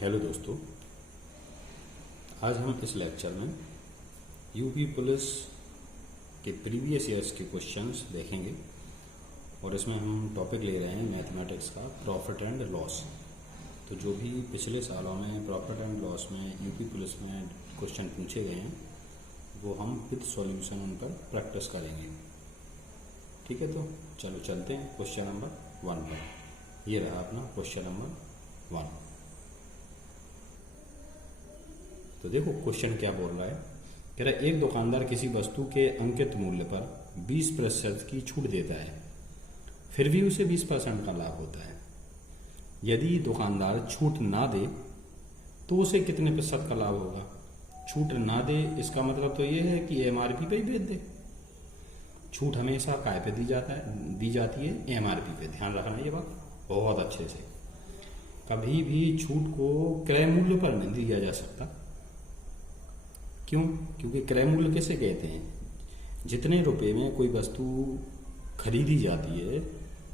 Hello दोस्तों, आज हम इस लेक्चर में यूपी पुलिस के प्रीवियस ईयर्स के क्वेश्चंस देखेंगे और इसमें हम टॉपिक ले रहे हैं मैथमेटिक्स का प्रॉफिट एंड लॉस। तो जो भी पिछले सालों में प्रॉफिट एंड लॉस में यूपी पुलिस में क्वेश्चन पूछे गए हैं वो हम विद सॉल्यूशन उन पर प्रैक्टिस करेंगे। ठीक है, तो चलो चलते हैं क्वेश्चन नंबर 1 पर। ये रहा अपना क्वेश्चन नंबर 1। तो देखो क्वेश्चन क्या बोल रहा है। कह रहा है एक दुकानदार किसी वस्तु के अंकित मूल्य पर 20% की छूट देता है, फिर भी उसे 20% का लाभ होता है। यदि दुकानदार छूट ना दे तो उसे कितने प्रतिशत का लाभ होगा। छूट ना दे इसका मतलब तो ये है कि एमआरपी पे ही बेच दे। छूट हमेशा काय पे दी जाती है एमआरपी पे। ध्यान रखना ये बात बहुत अच्छे से। कभी भी छूट को क्रय मूल्य पर नहीं दिया जा सकता। क्यों? क्योंकि क्रय मूल्य किसे कहते हैं? जितने रुपए में कोई वस्तु खरीदी जाती है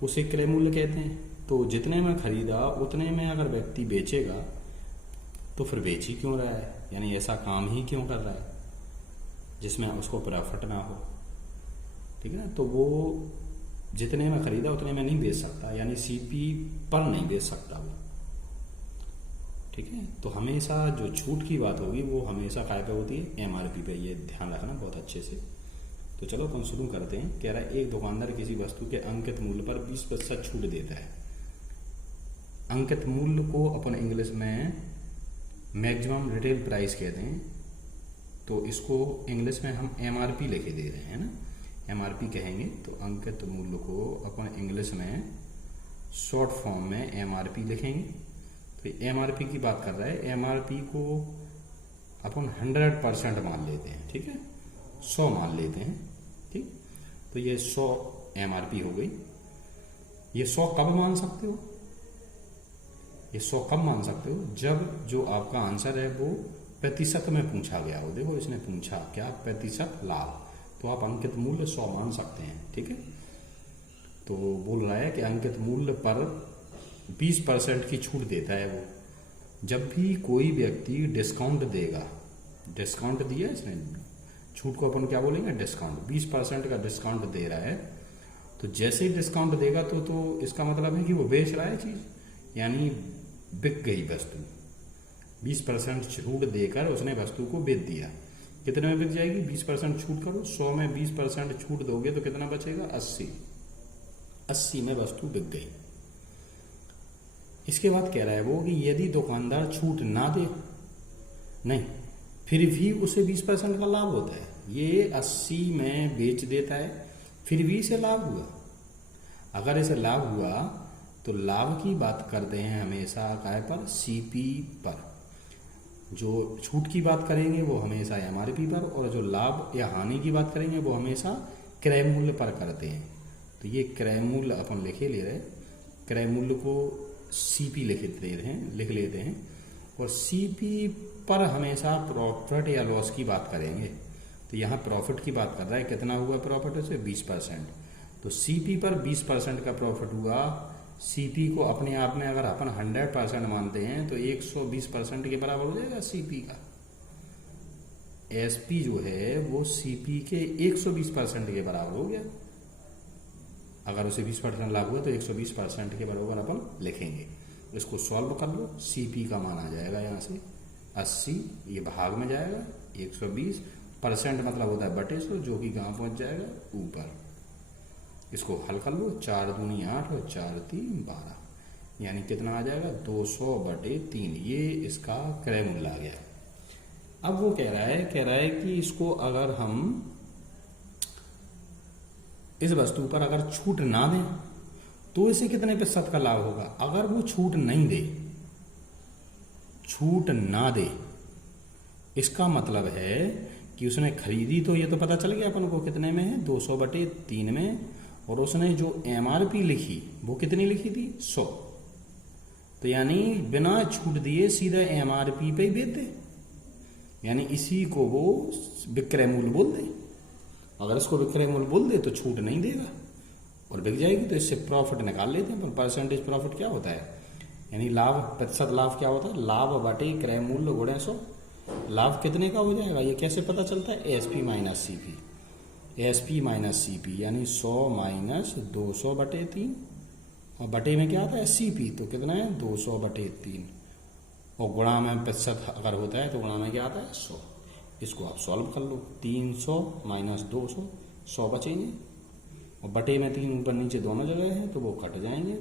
उसे क्रय मूल्य कहते हैं। तो जितने में खरीदा उतने में अगर व्यक्ति बेचेगा तो फिर बेच ही क्यों रहा है, यानी ऐसा काम ही क्यों कर रहा है जिसमें उसको प्रॉफिट ना हो। ठीक है ना, तो वो जितने में खरीदा उतने में नहीं बेच सकता, यानी सीपी पर नहीं बेच सकता वो। ठीक है, तो हमेशा जो छूट की बात होगी वो हमेशा काय पे होती है? एमआरपी पे। ये ध्यान रखना बहुत अच्छे से। तो चलो अपन शुरू करते हैं। कह रहा है एक दुकानदार किसी वस्तु के अंकित मूल्य पर 20% छूट देता है। अंकित मूल्य को अपन इंग्लिश में मैक्सिमम रिटेल प्राइस कहते हैं। तो इसको इंग्लिश में हम एमआरपी लिखे दे रहे हैं ना, एमआरपी कहेंगे। तो अंकित मूल्य को अपन इंग्लिश में शॉर्ट फॉर्म में एमआरपी लिखेंगे। तो एमआरपी की बात कर रहा है। एमआरपी को अपन 100% मान लेते हैं। ठीक है, 100 मान लेते हैं। ठीक, तो ये 100 एमआरपी हो गई। ये 100 कब मान सकते हो? ये 100 कब मान सकते हो? जब जो आपका आंसर है वो प्रतिशत में पूछा गया हो। देखो इसने पूछा क्या? प्रतिशत लाभ। तो आप अंकित मूल्य 100 मान सकते हैं। ठीक है, तो बोल रहा है कि अंकित मूल्य पर 20% की छूट देता है वो। जब भी कोई व्यक्ति डिस्काउंट देगा, डिस्काउंट दिया इसने, छूट को अपन क्या बोलेंगे? डिस्काउंट। 20% का डिस्काउंट दे रहा है। तो जैसे ही डिस्काउंट देगा तो इसका मतलब है कि वो बेच रहा है चीज, यानी बिक गई वस्तु। 20% छूट देकर उसने वस्तु को बेच दिया। कितने में बिक जाएगी? 20% छूट करो, 100 में 20% छूट दोगे तो कितना बचेगा? 80 में वस्तु बिक गई। इसके बाद कह रहा है वो कि यदि दुकानदार छूट ना दे, नहीं, फिर भी उसे 20% का लाभ होता है। ये 80 में बेच देता है, फिर भी इसे लाभ हुआ। अगर इसे लाभ हुआ तो लाभ की बात करते हैं हमेशा काय पर? सीपी पर। जो छूट की बात करेंगे वो हमेशा एमआरपी पर, और जो लाभ या हानि की बात करेंगे वो हमेशा क्रय मूल्य पर करते हैं। तो ये क्रय मूल्य अपन लिख रहे। क्रय मूल्य को सीपी लिख लेते हैं। और सीपी पर हमेशा प्रॉफिट या लॉस की बात करेंगे। तो यहाँ प्रॉफिट की बात कर रहा है। कितना हुआ प्रॉफिट? उसे 20%। तो सीपी पर 20% का प्रॉफिट हुआ। सीपी को अपने आप में अगर अपन 100% मानते हैं तो 120% के बराबर हो जाएगा सीपी का। एसपी जो है वो सीपी के 120% के बराबर हो गया। अगर उसे 20% लाभ हुआ तो 120% के बराबर अपन लिखेंगे। इसको सॉल्व कर लो। सीपी का मान आ जाएगा यहाँ से 80, ये भाग में जाएगा। 120% मतलब होता है बटे 100, जो कि कहाँ पहुंच जाएगा? ऊपर। इसको हल कर लो। 4 दूनी 8 और 4 3 12, यानी कितना आ जाएगा? 200/3। ये इसका क्रय मूल्य आ गया। अब वो कह रहा है कि इसको अगर हम इस वस्तु पर अगर छूट ना दे तो इसे कितने प्रतिशत का लाभ होगा। अगर वो छूट नहीं दे, छूट ना दे, इसका मतलब है कि उसने खरीदी तो ये तो पता चल गया अपन को कितने में है? 200/3 में। और उसने जो एमआरपी लिखी वो कितनी लिखी थी? 100। तो यानी बिना छूट दिए सीधा एमआरपी पे ही बेच दे, यानी इसी को वो विक्रय मूल्य बोल दे। अगर इसको विक्रय मूल्य बोल दे तो छूट नहीं देगा और बिक जाएगी। तो इससे प्रॉफिट निकाल लेते हैं। परसेंटेज प्रॉफिट क्या होता है? यानी लाभ प्रतिशत लाभ क्या होता है, लाभ बटे क्रय मूल्य गुणे 100। लाभ कितने का हो जाएगा ये कैसे पता चलता है, ASP minus CP. ASP minus CP यानी 100 माइनस 200 बटे 3, और बटे में क्या आता है सीपी, तो कितना है 200 बटे 3, और गुणा में प्रतिशत अगर होता है तो गुणा में क्या आता है 100। इसको आप सॉल्व कर लो, 300 माइनस 200, 100 बचेंगे, और बटे में 3 ऊपर नीचे दोनों जगह है तो वो कट जाएंगे,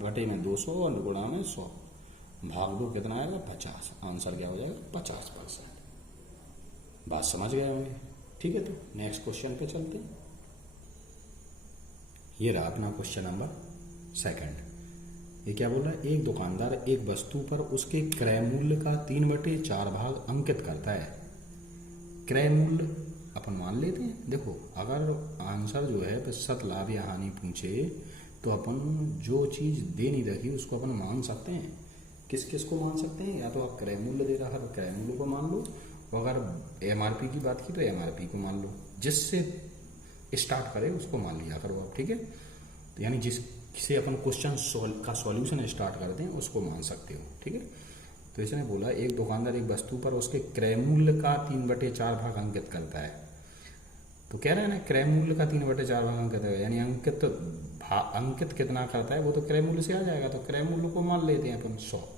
बटे में 200 और गुणा में 100, भाग दो कितना आएगा 50। आंसर क्या हो जाएगा 50%। बात समझ गए होंगे, ठीक है। तो नेक्स्ट क्वेश्चन पे चलते हैं। ये रहा अपना क्वेश्चन नंबर 2। ये क्या बोल रहा है, एक दुकानदार एक वस्तु पर उसके क्रय मूल्य का 3/4 भाग अंकित करता है। क्रय मूल्य अपन मान लेते हैं। देखो अगर आंसर जो है प्रतिशत लाभ या हानि पूछे तो अपन जो चीज दे नहीं रखी उसको अपन मान सकते हैं। किस किस को मान सकते हैं, या तो आप क्रय मूल्य दे रहा है तो क्रय मूल्य को मान लो, और अगर एमआरपी की बात की तो एमआरपी को मान लो, जिससे स्टार्ट करे उसको मान लिया करो आप, ठीक है। तो यानी जिससे अपन क्वेश्चन का सॉल्यूशन स्टार्ट करते हैं उसको मान सकते हो, ठीक है। तो इसने बोला एक दुकानदार एक वस्तु पर उसके क्रय मूल्य का 3/4 भाग अंकित करता है। तो कह रहे हैं ना क्रय मूल्य का 3/4 भाग अंकित है, यानी अंकित कितना करता है वो तो क्रय मूल्य से आ जाएगा, तो क्रय मूल्य को मान लेते हैं अपन 100।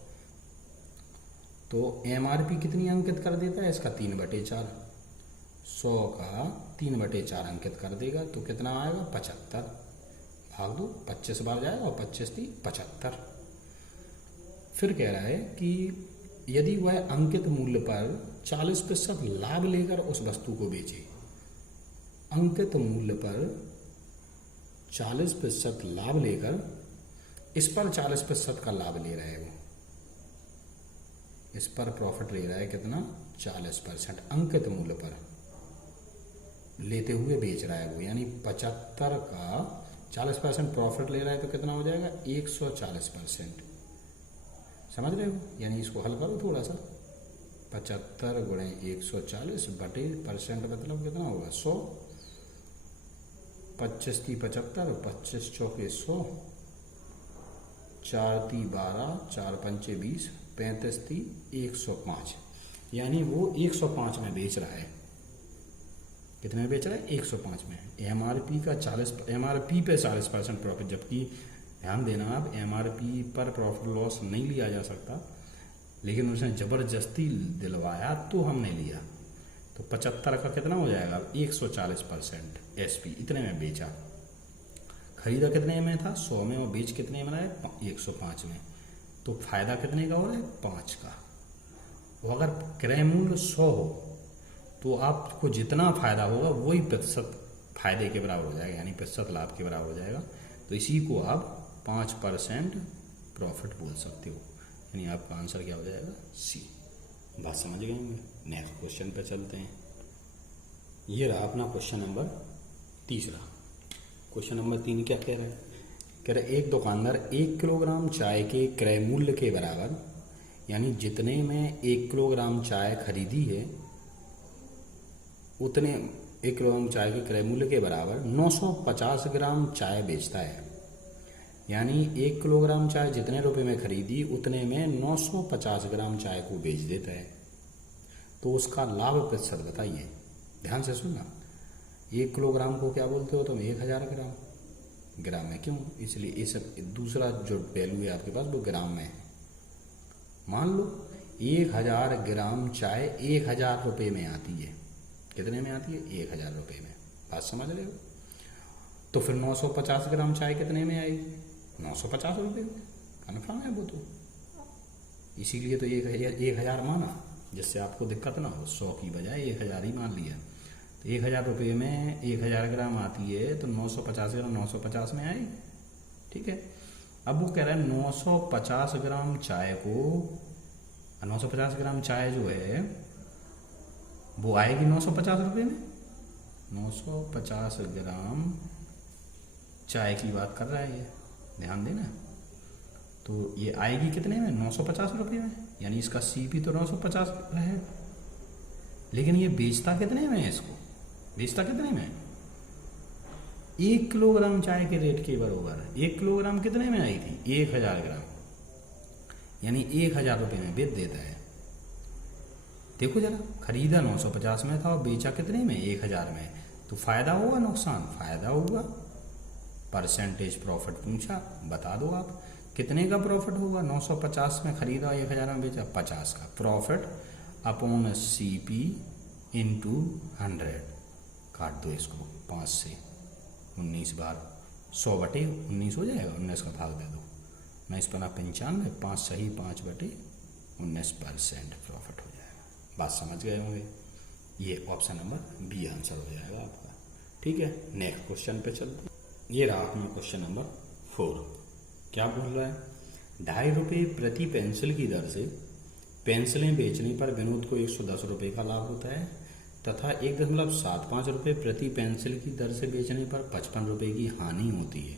तो एमआरपी कितनी अंकित कर देता है इसका 3/4, 100 का 3/4 अंकित कर देगा तो कितना आएगा 75, भाग दो 25 बार जाएगा और 25 × 75। फिर कह रहा है कि यदि वह अंकित मूल्य पर 40% लाभ लेकर उस वस्तु को बेचे, अंकित मूल्य पर 40% लाभ लेकर, इस पर 40% का लाभ ले रहा है वो, इस पर प्रॉफिट ले रहा है कितना 40%, अंकित मूल्य पर लेते हुए बेच रहा है वो, यानी 75 का 40% प्रॉफिट ले रहा है तो कितना हो जाएगा 140%। समझ रहे हो, यानी इसको हल करो थोड़ा सा, 75 गुणे 140 बटे परसेंट मतलब कितना होगा 100, 25 × 75, 25 चौके 100, 4 × 12, 4 × 5 20, 35 × 105, यानी वो 105 में बेच रहा है। कितने में बेच रहा है 105 में। एमआरपी का 40, एमआरपी पे 40% प्रॉफिट, जबकि ध्यान देना आप एमआरपी पर प्रॉफिट लॉस नहीं लिया जा सकता, लेकिन उसने जबरदस्ती दिलवाया तो हमने लिया, तो 75 का कितना हो जाएगा 140% एसपी, इतने में बेचा। खरीदा कितने में था 100 में, और बेच कितने में रहा है 105 में, तो फायदा कितने का हो रहा है 5 का। और अगर क्रय मूल्य 100 हो तो आपको जितना फायदा होगा वही प्रतिशत फायदे के बराबर हो जाएगा, यानी प्रतिशत लाभ के बराबर हो जाएगा। तो इसी को आप 5% प्रॉफिट बोल सकते हो, यानी आपका आंसर क्या हो जाएगा सी। बात समझ गए होंगे। नेक्स्ट क्वेश्चन पे चलते हैं। ये रहा अपना क्वेश्चन नंबर 3। क्वेश्चन नंबर 3 क्या कह रहा है, कह रहा है एक दुकानदार 1 किलोग्राम चाय के क्रय मूल्य के बराबर, यानी जितने में 1 किलोग्राम चाय खरीदी है उतने 1 किलोग्राम चाय के क्रय मूल्य के बराबर 950 ग्राम चाय बेचता है। यानी 1 किलोग्राम चाय जितने रुपए में खरीदी उतने में 950 ग्राम चाय को बेच देता है, तो उसका लाभ प्रतिशत बताइए। ध्यान से सुनना, 1 किलोग्राम को क्या बोलते हो तुम 1000 ग्राम, ग्राम में क्यों, इसलिए इस दूसरा जो वैल्यू है आपके पास वो ग्राम में है। मान लो 1000 ग्राम चाय 1000 रुपये में आती है, कितने में आती है 1000 रुपये में। बात समझ रहे हो, तो फिर 950 ग्राम चाय कितने में आएगी 950 रुपये में, कन्फर्म है वो तो, इसीलिए तो 1000 माना, जिससे आपको दिक्कत ना हो, 100 की बजाय 1000 ही मान लिया। तो 1000 रुपये में 1000 ग्राम आती है तो 950 ग्राम 950 में आएगी, ठीक है। अब वो कह रहा है 950 ग्राम चाय को, 950 ग्राम चाय जो है वो आएगी 950 रुपये में। 950 ग्राम चाय की बात कर रहा है ये, ध्यान देना। तो ये आएगी कितने में 950 रुपये में, यानी इसका सीपी तो 950 है, लेकिन ये बेचता कितने में है, इसको बेचता कितने में 1 किलोग्राम चाय के रेट के बराबर। 1 किलोग्राम कितने में आई थी 1000 ग्राम, यानी 1,000 रुपये में बेच देता है। देखो जरा, खरीदा 950 में था और बेचा कितने में, 1,000 में, तो फायदा हुआ नुकसान, फायदा हुआ। परसेंटेज प्रॉफिट पूछा, बता दो आप कितने का प्रॉफिट होगा। 950 में खरीदा, 1,000 में बेचा, 50 का प्रॉफिट अपॉन CP इंटू 100। काट दो इसको 5 से, 19 बार 100/19 हो जाएगा, 19 का भाग दे दो, 19×5 5 सही 5/19% प्रॉफिट हो जाएगा। बात समझ गए होंगे। ये ऑप्शन नंबर बी आंसर हो जाएगा आपका। ठीक है, नेक्स्ट क्वेश्चन पे चलते हैं। ये रहा अपना क्वेश्चन नंबर 4। क्या बोल रहा है, 2.5 रुपये प्रति पेंसिल की दर से पेंसिलें बेचने पर विनोद को 110 रुपये का लाभ होता है तथा 1.75 रुपये प्रति पेंसिल की दर से बेचने पर 55 रुपये की हानि होती है।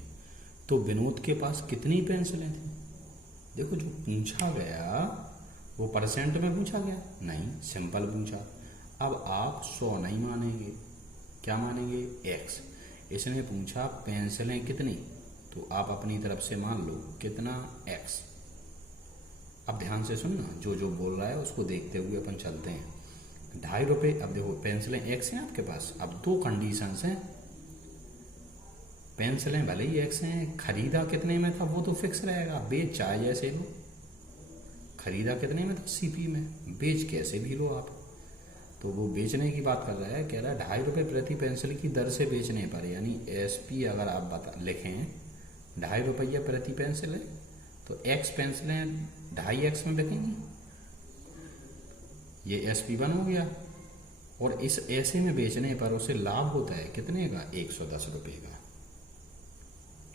तो विनोद के पास कितनी पेंसिलें थी। देखो, जो पूछा गया वो परसेंट में पूछा गया नहीं, सिंपल पूछा। अब आप 100 नहीं मानेंगे, क्या मानेंगे, x। इसने पूछा पेंसिलें कितनी, तो आप अपनी तरफ से मान लो कितना, x। अब ध्यान से सुनना, जो जो बोल रहा है उसको देखते हुए अपन चलते हैं। 2.5 रुपये, अब देखो पेंसिलें x हैं आपके पास। अब 2 कंडीशंस हैं, पेंसिलें भले ही x हैं, खरीदा कितने में था वो तो फिक्स रहेगा, बेच चाहे जैसे लो। खरीदा कितने में था, CP में, बेच कैसे भी लो आप। तो वो बेचने की बात कर रहा है, कह रहा है 2.5 रुपये प्रति पेंसिल की दर से बेचने पर, यानी SP अगर आप लिखें 2.5 रुपये प्रति पेंसिल है, तो x पेंसिलें 2.5x में बिकेंगी, ये SP1 हो गया। और इस ऐसे में बेचने पर उसे लाभ होता है कितने का, 110 रुपये का।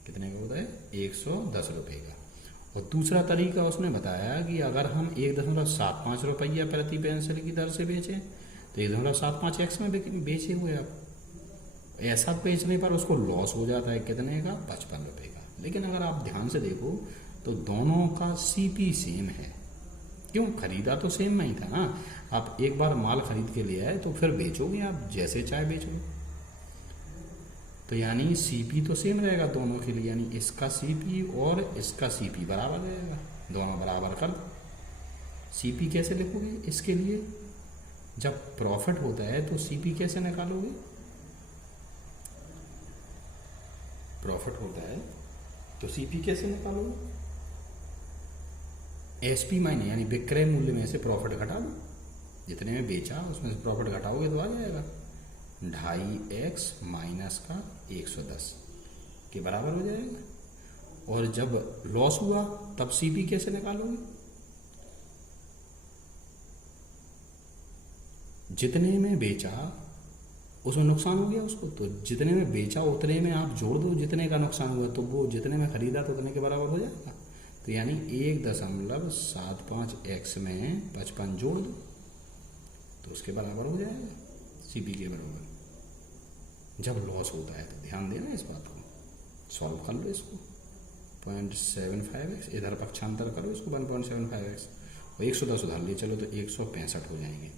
कितने का होता है, 110 रुपये का। और दूसरा तरीका उसने बताया कि अगर हम 1.75 रुपये प्रति पेंसिल की दर से बेचें तो 1.75x में बेचे हुए आप। ऐसा बेचने पर उसको लॉस हो जाता है कितने का, 55 रुपये का। लेकिन अगर आप ध्यान से देखो तो दोनों का CP सेम है। क्यों, खरीदा तो सेम में ही था ना। आप एक बार माल खरीद के ले आए तो फिर बेचोगे आप जैसे चाहे बेचोगे, तो यानी CP तो सेम रहेगा दोनों के लिए, यानी इसका CP और इसका CP बराबर रहेगा, दोनों बराबर कर। CP कैसे लिखोगे इसके लिए, जब प्रॉफिट होता है तो CP कैसे निकालोगे, प्रॉफिट होता है तो CP कैसे निकालोगे, SP माइने यानी विक्रय मूल्य में से प्रॉफिट घटा दो, जितने में बेचा उसमें से प्रॉफिट घटाओगे तो आ जाएगा 2.5x माइनस का 110 के बराबर हो जाएगा। और जब लॉस हुआ तब CP कैसे निकालोगे, जितने में बेचा उसमें नुकसान हो गया उसको, तो जितने में बेचा उतने में आप जोड़ दो जितने का नुकसान हुआ, तो वो जितने में खरीदा तो उतने के बराबर हो जाएगा। तो यानी 1.75x में 55 जोड़ दो तो उसके बराबर हो जाएगा, CP के बराबर। जब लॉस होता है तो ध्यान देना इस बात को, सॉल्व कर लो इसको। 0.75x इधर पक्षांतर करो इसको 1.75x और 110 उधर ले चलो तो 165 हो जाएंगे।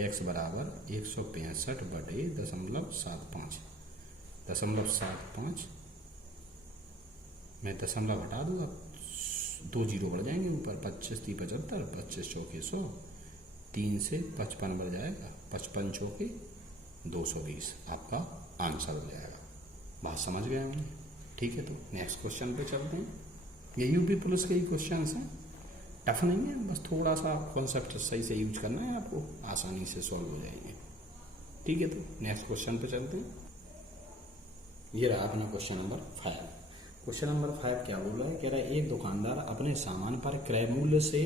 x बराबर 165/0.75 0.75 मैं दशमलव हटा दूंगा, 2 जीरो बढ़ जाएंगे ऊपर, 25 × 75, 25 चौके 100, 3 से 55 बढ़ जाएगा, 55 चौके 220 आपका आंसर हो जाएगा। बात समझ गए होंगे। ठीक है, तो नेक्स्ट क्वेश्चन पे चलते हैं। ये यूपी पुलिस के ही क्वेश्चन हैं, टफ नहीं है, बस थोड़ा सा कॉन्सेप्ट सही से यूज करना है आपको, आसानी से सॉल्व हो जाएंगे। ठीक है, तो नेक्स्ट क्वेश्चन पे चलते हैं। ये रहा अपना क्वेश्चन नंबर 5। क्वेश्चन नंबर 5 क्या बोल रहा है, कह रहा है एक दुकानदार अपने सामान पर क्रय मूल्य से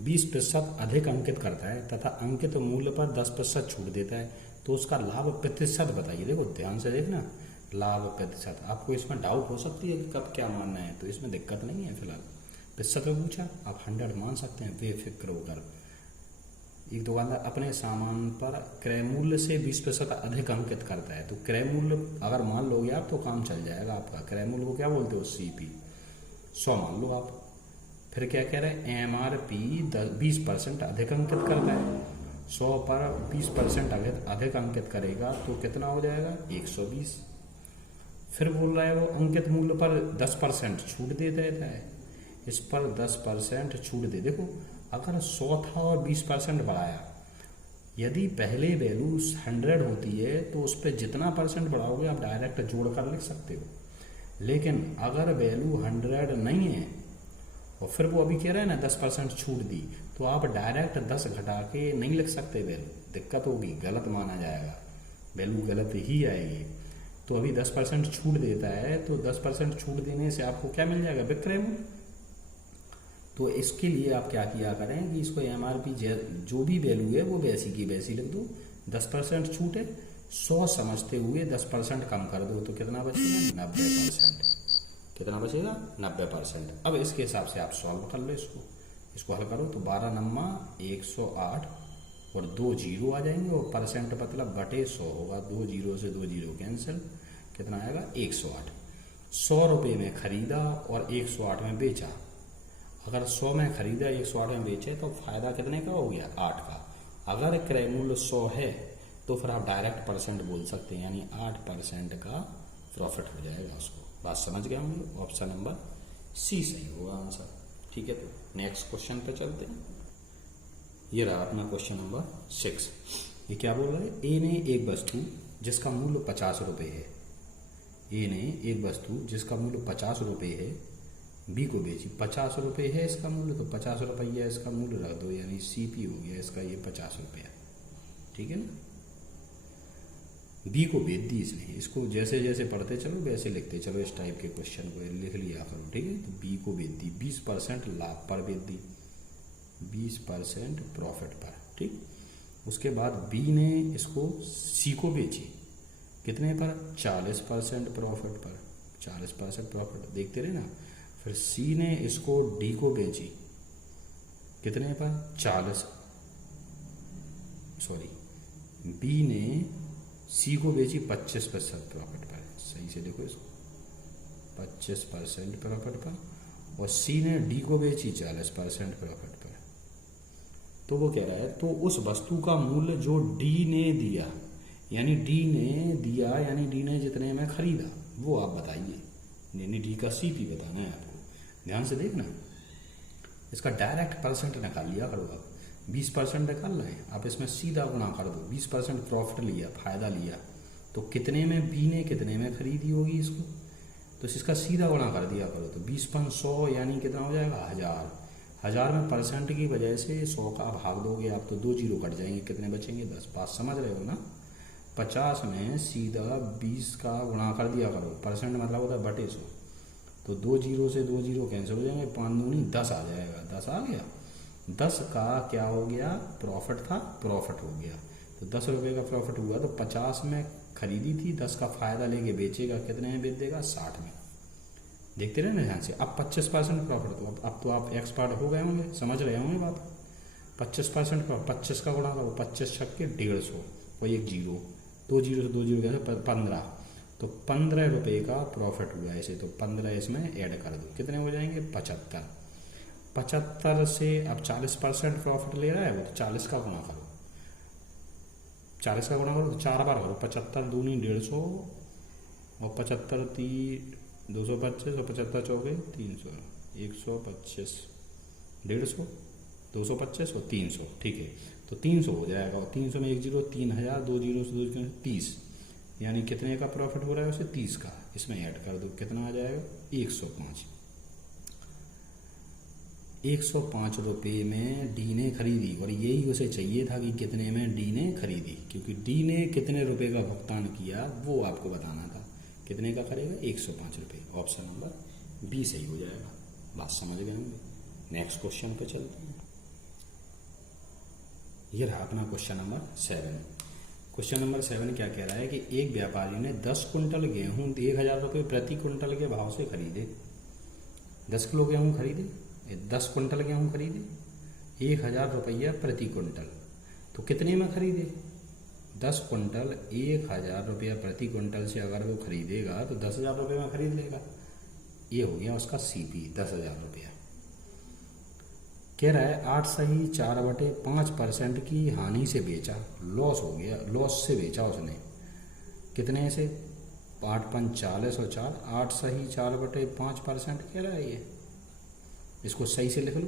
20% अधिक अंकित करता है तथा अंकित मूल्य पर 10% छूट देता है, तो उसका लाभ प्रतिशत बताइए। देखो ध्यान से देखना, लाभ प्रतिशत। आपको इसमें डाउट हो सकती है कि कब क्या मानना है, तो इसमें दिक्कत नहीं है फिलहाल। प्रतिशत में पूछा आप 100 मान सकते हैं बेफिक्र होकर। एक दुकानदार अपने सामान पर क्रय मूल्य से 20% अधिक अंकित करता है, तो क्रय मूल्य अगर मान लोगे आप तो काम चल जाएगा आपका। क्रय मूल्य को क्या बोलते हो, CP 100 मान लो आप। फिर क्या कह रहे हैं, MRP 20% अधिक अंकित करता है, 100 पर 20% अधिक अंकित करेगा तो कितना हो जाएगा, 120। फिर बोल रहा है वो अंकित मूल्य पर 10% छूट दे देता है, इस पर 10% छूट दे। देखो अगर 100 था और 20% बढ़ाया, यदि पहले वैल्यू 100 होती है तो उस पर जितना परसेंट बढ़ाओगे आप डायरेक्ट जोड़ कर लिख सकते हो। लेकिन अगर वैल्यू 100 नहीं है और फिर वो अभी कह रहे हैं ना 10% छूट दी, तो आप डायरेक्ट 10 घटा के नहीं लिख सकते वैल्यू, दिक्कत होगी, गलत माना जाएगा, वैल्यू गलत ही आएगी। तो अभी 10% छूट देता है, तो 10% छूट देने से आपको क्या मिल जाएगा, विक्रय मूल्य। तो इसके लिए आप क्या किया करें कि इसको MRP जो भी वैल्यू है वो वैसी की वैसी लिख दो। 10% छूट है, 100 समझते हुए 10% कम कर दो, तो कितना बचेगा, 90%। कितना बचेगा, 90%। अब इसके हिसाब से आप सॉल्व कर लो, इसको हल करो तो 12 नम्मा 108 और 2 जीरो आ जाएंगे और परसेंट मतलब बटे 100 होगा, 2 जीरो से 2 जीरो कैंसिल, कितना आएगा 108। 100 रुपये में खरीदा और 108 में बेचा। अगर 100 में खरीदा 108 में बेचे तो फायदा कितने का हो गया, 8 का। अगर क्रय मूल्य 100 है तो फिर आप डायरेक्ट परसेंट बोल सकते हैं, यानी 8% का प्रॉफिट हो जाएगा उसको। बात समझ गए होंगे। ऑप्शन नंबर सी सही होगा आंसर। ठीक है, तो नेक्स्ट क्वेश्चन पे चलते हैं। ये रहा अपना क्वेश्चन नंबर 6। ये क्या बोल रहा है, ए ने एक वस्तु जिसका मूल्य 50 रुपये है, ए ने एक वस्तु जिसका मूल्य 50 रुपये है बी को बेची। 50 रुपये है इसका मूल्य, तो 50 रुपया इसका मूल्य रख दो, यानी CP हो गया इसका ये 50 रुपया। ठीक है ना, बी को बेच दी इसने। इसको जैसे जैसे पढ़ते चलो वैसे लिखते चलो, इस टाइप के क्वेश्चन को लिख लिया करो। ठीक है, तो बी को बेच दी, 20% लाभ पर बेच दी, 20% प्रॉफिट पर। ठीक, उसके बाद बी ने इसको सी को बेची, कितने पर, 40% प्रॉफिट पर, 40% प्रॉफिट, देखते रहे ना। फिर सी ने इसको डी को बेची, कितने पर, बी ने सी को बेची 25% प्रॉफिट पर, सही से देखो इसको, 25% प्रॉफिट पर, और सी ने डी को बेची 40% प्रॉफिट पर। तो वो कह रहा है तो उस वस्तु का मूल्य जो डी ने दिया, यानी डी ने दिया यानी डी ने जितने में खरीदा वो आप बताइए, यानी डी का CP बताना है आपको। ध्यान से देखना, इसका डायरेक्ट परसेंट निकाल लिया करो आप। 20% निकाल रहे हैं आप, इसमें सीधा गुणा कर दो। 20% प्रॉफिट लिया, फायदा लिया, तो कितने में बी ने कितने में खरीदी होगी इसको, तो इसका सीधा गुणा कर दिया करो। तो 20/100 यानी कितना हो जाएगा, 1000। 1000 में परसेंट की वजह से 100 का भाग दोगे आप तो 2 जीरो कट जाएंगे, कितने बचेंगे, 10। बात समझ रहे हो ना। 50 में सीधा 20 का गुणा कर दिया करो, परसेंट मतलब होता है बटे 100, तो 2 जीरो से 2 जीरो कैंसिल हो जाएंगे, 5 दूनी 10 आ जाएगा, 10 आ गया। 10 का क्या हो गया, प्रॉफिट था, प्रॉफिट हो गया। तो 10 रुपये का प्रॉफिट हुआ, तो 50 में खरीदी थी, 10 का फायदा लेके बेचेगा, कितने में बेच देगा, 60 में। देखते रहे ना ध्यान से। अब 25% प्रॉफिट, तो अब तो आप एक्सपर्ट हो गए होंगे, समझ रहे होंगे बात। 25% प्रॉफिट, 25 का गुणा करो, 25 छक्के 150 और 1 जीरो, 2 जीरो से 2 जीरो कैसे, 15, तो 15 रुपये का प्रॉफिट हुआ ऐसे, तो 15 इसमें ऐड कर दो, कितने हो जाएंगे, 75। 75 से अब 40% प्रॉफिट ले रहा है वो, तो 40 का गुणा करो, 40 का गुणा करो तो 4 बार करो, 75 दूनी 150 और 75 3 225 और 75 चौके 300, 125, 150, 225 और 300। ठीक है, तो 300 हो जाएगा, और 300 में 1 जीरो, 3000, 2 जीरो से 2 जीरो 30, यानी कितने का प्रॉफिट हो रहा है उसे, 30 का। इसमें ऐड कर दो, कितना आ जाएगा, 105। 105 रुपये में डी ने खरीदी, और यही उसे चाहिए था कि कितने में डी ने खरीदी, क्योंकि डी ने कितने रुपए का भुगतान किया वो आपको बताना था। कितने का करेगा, 105 रुपये। ऑप्शन नंबर बी सही हो जाएगा। बात समझ गए होंगे। नेक्स्ट क्वेश्चन पे चलते हैं। ये रहा अपना क्वेश्चन नंबर 7। क्वेश्चन नंबर 7 क्या कह रहा है कि एक व्यापारी ने 10 कुंटल गेहूं 1000 रुपये प्रति कुंटल के भाव से खरीदे। 10 किलो गेहूं खरीदे, 10 कुंटल गेहूं खरीदे, 1000 रुपया प्रति कुंटल। तो कितने में खरीदे, 10 कुंटल 1000 रुपया प्रति कुंटल से अगर वो खरीदेगा तो 10,000 रुपये में खरीद लेगा। ये हो गया उसका CP, 10,000 रुपया। कह रहा है 8 सही 4/5% की हानि से बेचा, लॉस हो गया, लॉस से बेचा उसने। कितने से, 8 5 40 और 4, 8 सही 4/5% कह रहा है ये। इसको सही से लिख लो।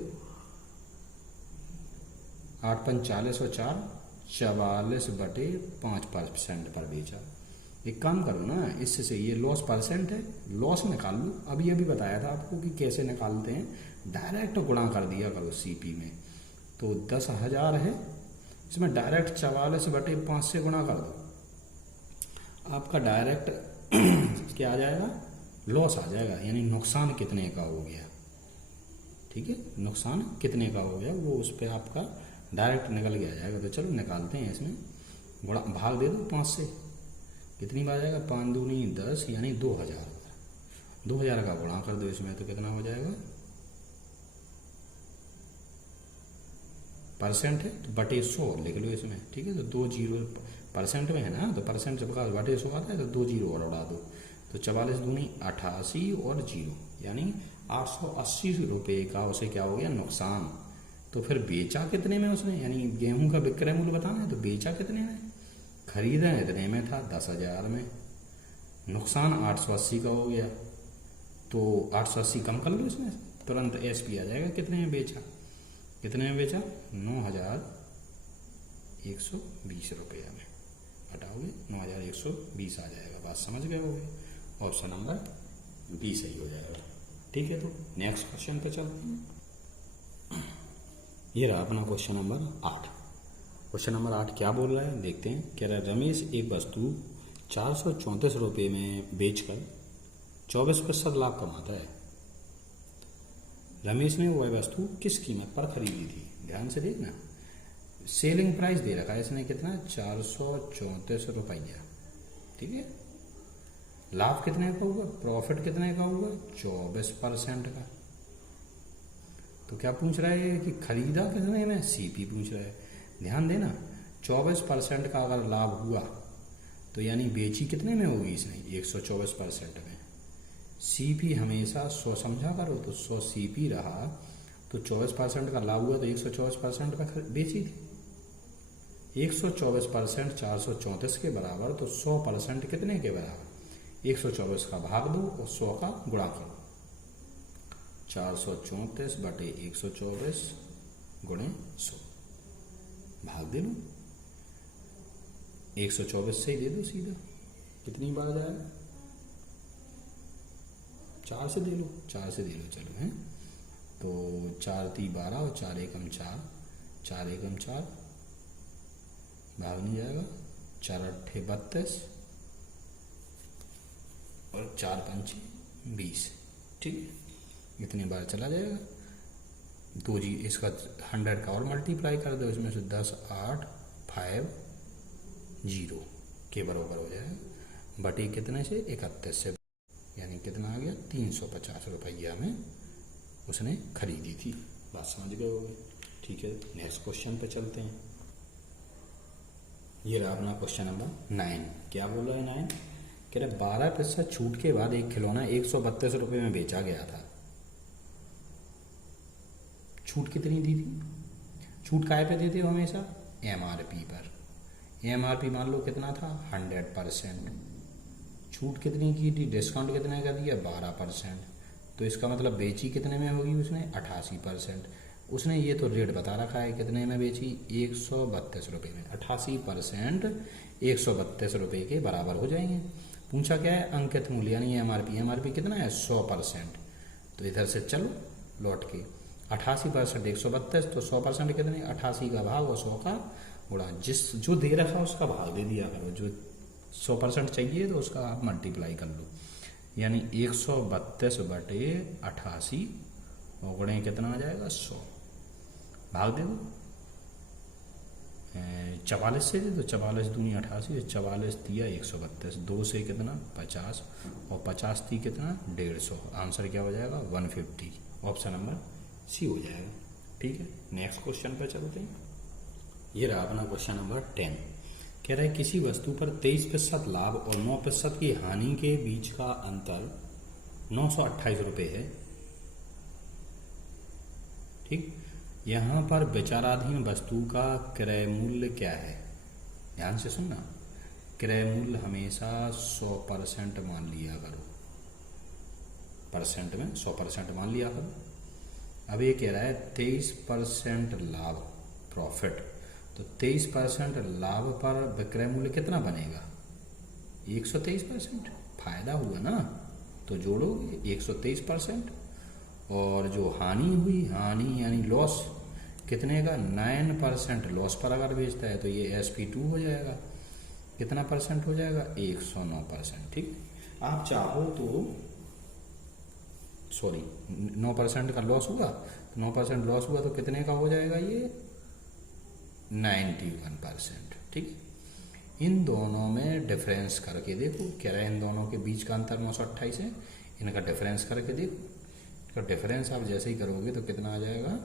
8 पंच 40 और 4 44/5% पर बेचा। एक काम करो ना, इससे ये लॉस परसेंट है, लॉस निकाल लो। अभी अभी बताया था आपको कि कैसे निकालते हैं, डायरेक्ट गुणा कर दिया करो सीपी में। तो 10,000 है, इसमें डायरेक्ट 44/5 से गुणा कर दो, आपका डायरेक्ट क्या आ जाएगा, लॉस आ जाएगा, यानी नुकसान कितने का हो गया। ठीक है, नुकसान कितने का हो गया वो उस पर आपका डायरेक्ट निकल के आ जाएगा। तो चलो निकालते हैं, इसमें गुणा भाग दे दो 5 से, कितनी बार जाएगा, 5 दूनी 10 यानी 2,000। 2,000 का गुणा कर दो इसमें तो कितना हो जाएगा, परसेंट है तो बटे 100 लिख लो इसमें। ठीक है, तो 2 जीरो परसेंट में है ना, तो परसेंट जब का बटे 100 आता है तो 2 जीरो और उड़ा दो। तो 44 दूनी 88 और जीरो यानी 880 रुपये का उसे क्या हो गया, नुकसान। तो फिर बेचा कितने में उसने, यानी गेहूं का विक्रय मूल्य बताना है, तो बेचा कितने में, खरीदा इतने में था 10,000 में, नुकसान 880 का हो गया। तो 880 कम कर लो इसमें, तुरंत एसपी आ जाएगा, कितने में बेचा, कितने में बेचा, 9,120 रुपया में, हटाओगे 9,120 आ जाएगा। बात समझ गए होगे, ऑप्शन नंबर बी सही हो जाएगा। ठीक है, तो नेक्स्ट क्वेश्चन पे चलते हैं। ये रहा अपना क्वेश्चन नंबर 8। क्वेश्चन नंबर 8 क्या बोल रहा है, देखते हैं। कह रहा है रमेश एक वस्तु 434 रुपये में बेचकर 24% लाभ कमाता है। रमेश ने वह वस्तु किस कीमत पर खरीदी थी, ध्यान से देखना। सेलिंग प्राइस दे रखा है इसने कितना, 434 रुपया। ठीक है, लाभ कितने का होगा, प्रॉफिट कितने का होगा, 24% का। तो क्या पूछ रहा है कि खरीदा कितने में, सीपी पूछ रहा है। ध्यान देना, 24% का अगर लाभ हुआ तो यानी बेची कितने में होगी इसने, 124% में। सीपी हमेशा 100 समझा करो, तो 100 सीपी रहा, तो 24% का लाभ हुआ तो 124% का बेची थी। 124% 434 के बराबर, तो 100% कितने के बराबर, 124 का भाग दो और 100 का गुणा करो। 434/124 गुणे 100 भाग दे लो, 124 से ही दे दो सीधा, कितनी बार जाएगा, 4 से दे लो, 4 से दे लो, चलो हैं। तो 4 × 3 = 12 और 4 × 1 = 4, 4 × 1 = 4, भाग नहीं जाएगा, 4 × 8 = 32 और 4 × 5 = 20। ठीक है, इतनी बार चला जाएगा। तो जी इसका 100 का और मल्टीप्लाई कर दो, इसमें से 10 8 5 0 के बराबर हो जाएगा, बटे कितने से, 31 से, यानी कितना आ गया, 350 रुपया में उसने खरीदी थी। बात समझ गए होगे। ठीक है, नेक्स्ट क्वेश्चन पे चलते हैं। ये रहा अपना क्वेश्चन नंबर 9। क्या बोल रहा है 9, कह रहे 12% छूट के बाद एक खिलौना 132 रुपये में बेचा गया था। छूट कितनी दी थी, छूट काय पे देते हो हमेशा, एमआरपी पर। एमआरपी मान लो कितना था, 100%। छूट कितनी की थी, डिस्काउंट कितने का दिया, 12%। तो इसका मतलब बेची कितने में होगी उसने, 88%। उसने ये तो रेट बता रखा है कितने में बेची, 132 रुपये में। 88% 132 रुपये के बराबर हो जाएंगे। पूछा क्या है, अंकित मूल्य यानी एमआरपी। एमआरपी कितना है, 100%। तो इधर से चलो लौट के, 88% 132, तो 100% कितने, 88 का भाग और 100 का गुणा। जिस जो दे रखा उसका भाग दे दिया करो, जो 100% चाहिए तो उसका आप मल्टीप्लाई कर लो, यानी 132/88 और गुणे कितना आ जाएगा, 100, भाग दे दो 44 से दे दो, 44 दूनी 88, 44 दिया 132, 2 से कितना 50 और 50 थी कितना 150। आंसर क्या हो जाएगा 150, ऑप्शन नंबर सी हो जाएगा। ठीक है, नेक्स्ट क्वेश्चन पे चलते हैं। ये रहा अपना क्वेश्चन नंबर 10। कह रहा है किसी वस्तु पर 23% लाभ और 9% की हानि के बीच का अंतर 928 रुपये है। ठीक, यहां पर विचाराधीन वस्तु का क्रय मूल्य क्या है, ध्यान से सुनना। क्रय मूल्य हमेशा 100% मान लिया करो, परसेंट में 100% मान लिया करो। अब ये कह रहा है 23% लाभ प्रॉफिट, तो 23% लाभ पर विक्रय मूल्य कितना बनेगा? 123%। फायदा हुआ ना, तो जोड़ोगे 123%। और जो हानि हुई, हानि यानी लॉस कितने का? 9% लॉस पर अगर बेचता है तो ये SP2 हो जाएगा। कितना परसेंट हो जाएगा? 109%। ठीक, आप चाहो तो सॉरी 9% का लॉस हुआ, तो 9% लॉस हुआ तो कितने का हो जाएगा? ये 91%। ठीक, इन दोनों में डिफरेंस करके देखो, कह रहा है इन दोनों के बीच का अंतर 928 है, इनका डिफरेंस करके देखो। तो डिफरेंस आप जैसे ही करोगे तो कितना आ जाएगा?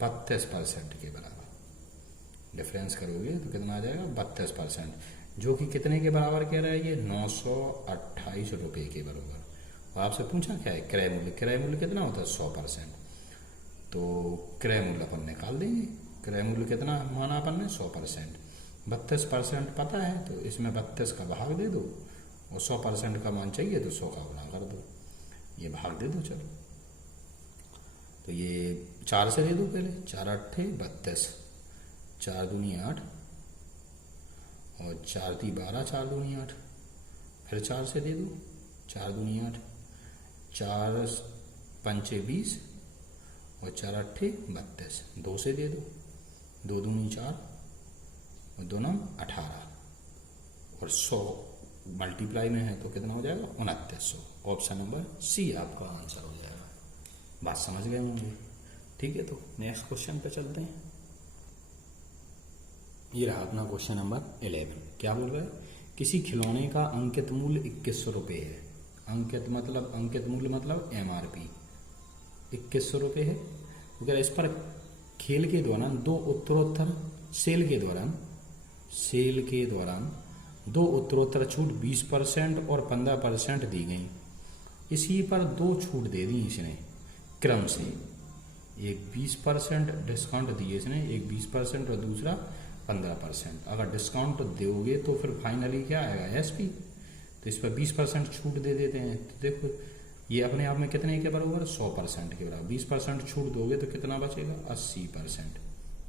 32% के बराबर। डिफरेंस करोगे तो कितना आ जाएगा? 32%, जो कि कितने के बराबर कह रहा है? ये 928 रुपये के बराबर। और आपसे पूछा क्या है? क्रय मूल्य। क्रय मूल्य कितना होता है? 100%। तो क्रय मूल्य अपन निकाल देंगे। क्रय मूल्य कितना माना अपन ने? 100%। 32% पता है, तो इसमें 32 का भाग दे दो, और 100% का मान चाहिए तो 100 का गुणा कर दो, ये भाग दे दो। चलो, तो ये 4 से दे दो पहले। 4 8 32, 4 दूनी 8, और 4 ती 12, 4 दूनी 8, फिर 4 से दे दो। 4 दूनी 8, 4 पंचे 20, और 4 8 32, 2 से दे दो। 2 दूनी 4, और 2 9 18, और 100 मल्टीप्लाई में है तो कितना हो जाएगा? 2900। ऑप्शन नंबर सी आपका आंसर हो जाएगा। बात समझ गए होंगे? ठीक है, तो नेक्स्ट क्वेश्चन पे चलते हैं। ये रहा अपना क्वेश्चन नंबर 11। क्या बोल रहा है? किसी खिलौने का अंकित मूल्य 2100 रुपये है। अंकित मूल्य मतलब MRP 2100 रुपये है। अगर इस पर खेल के दौरान दो उत्तरोत्तर सेल के दौरान दो उत्तरोत्तर छूट 20% और 15% दी गई। इसी पर दो छूट दे दी इसने क्रम से। एक 20% डिस्काउंट दिए इसने, एक 20% और दूसरा 15%। अगर डिस्काउंट दोगे तो फिर फाइनली क्या आएगा? SP। तो इस पर 20% छूट दे देते हैं। तो देखो ये अपने आप में कितने के बराबर? 100% के बराबर। 20% छूट दोगे तो कितना बचेगा? 80%।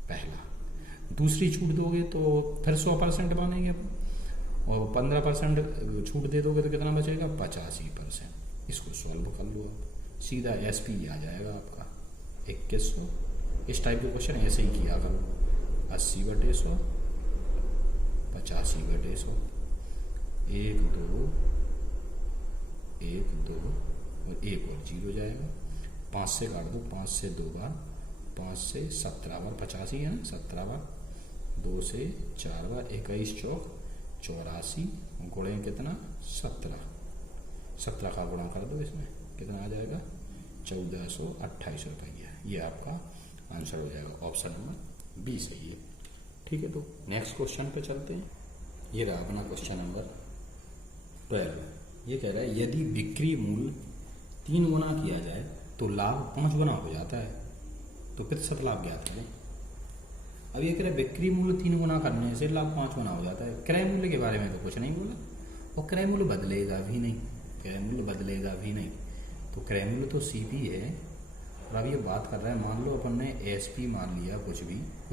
पहला। दूसरी छूट दोगे तो फिर 100% बनेंगे, और 15% छूट दे दोगे तो कितना बचेगा? 85%। इसको सॉल्व कर लो आप, सीधा SP आ जाएगा आपका 2100। इस टाइप के क्वेश्चन ऐसे ही किया करो। 80/100, 85/100, 1 2 1 2, और एक और 0 जाएगा। 5 से काट दो, 5 से 2 बार, 5 से 17 बार, 85 है ना, 17 बार, 2 से 4 बार, 21 चौक 84, गुणे कितना? 17। 17 का गुणा कर दो, इसमें कितना आ जाएगा? 1428 रुपये। ये आपका आंसर हो जाएगा। ऑप्शन नंबर बी सही है। ठीक है, तो नेक्स्ट क्वेश्चन पे चलते हैं। ये रहा अपना क्वेश्चन नंबर 12। ये कह रहा है यदि बिक्री मूल्य 3 गुना किया जाए तो लाभ 5 गुना हो जाता है, तो प्रतिशत लाभ ज्ञात करें। अब ये कह रहा है बिक्री मूल्य 3 गुना करने से लाभ 5 गुना हो जाता है। क्रय मूल्य के बारे में तो कुछ नहीं बोला, और क्रय मूल्य बदलेगा भी नहीं। क्रय मूल्य बदलेगा भी नहीं, तो क्रय मूल्य तो CP है। और अब ये बात कर रहा है, मान लो अपन ने SP मान लिया, कुछ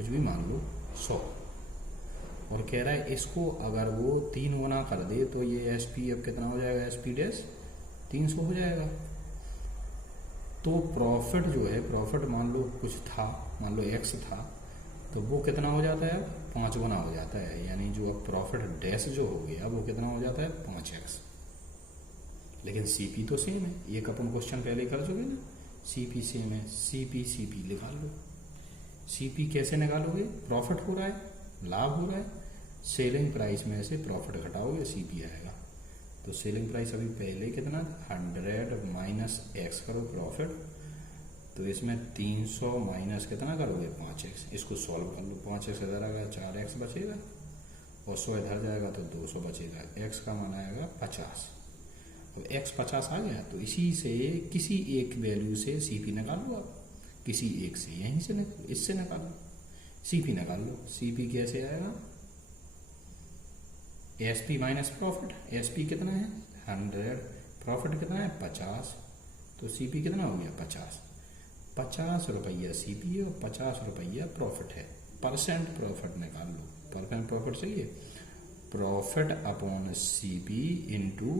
भी मान लो 100, और कह रहा है इसको अगर वो 3 गुना कर दे तो ये SP अब कितना हो जाएगा? SP डैश 300 हो जाएगा। तो प्रॉफिट जो है, प्रॉफिट मान लो कुछ था, मान लो X था, तो वो कितना हो जाता है? 5 गुना हो जाता है। यानी जो अब प्रॉफिट डैश जो हो गया वो कितना हो जाता है? 5X। लेकिन CP तो सेम है। एक अपन क्वेश्चन पहले कर चुके ना, CP सेम है। CP निकाल लो। CP कैसे निकालोगे? प्रॉफिट हो रहा है, लाभ हो रहा है, सेलिंग प्राइस में से प्रॉफिट घटाओगे, CP आएगा। तो सेलिंग प्राइस अभी पहले कितना था? 100 माइनस X करो प्रॉफिट, तो इसमें 300 माइनस कितना करोगे? 5X। इसको सॉल्व कर लो। 5X इधर आएगा, 4X बचेगा, और 100 इधर जाएगा तो 200 बचेगा। X का मान आएगा 50। अब X 50 आ गया, तो इसी से किसी एक वैल्यू से CP निकाल लो आप। किसी एक से, यहीं से इससे निकालो, CP निकाल लो। CP कैसे आएगा? SP minus profit. SP कितना है? 100, प्रॉफिट कितना है? 50, तो CP कितना हो गया? 50। ₹50 सीपी और ₹50 प्रॉफिट है। परसेंट प्रॉफिट निकाल लो। परसेंट प्रॉफिट सही है, प्रॉफिट अपॉन सीपी इंटू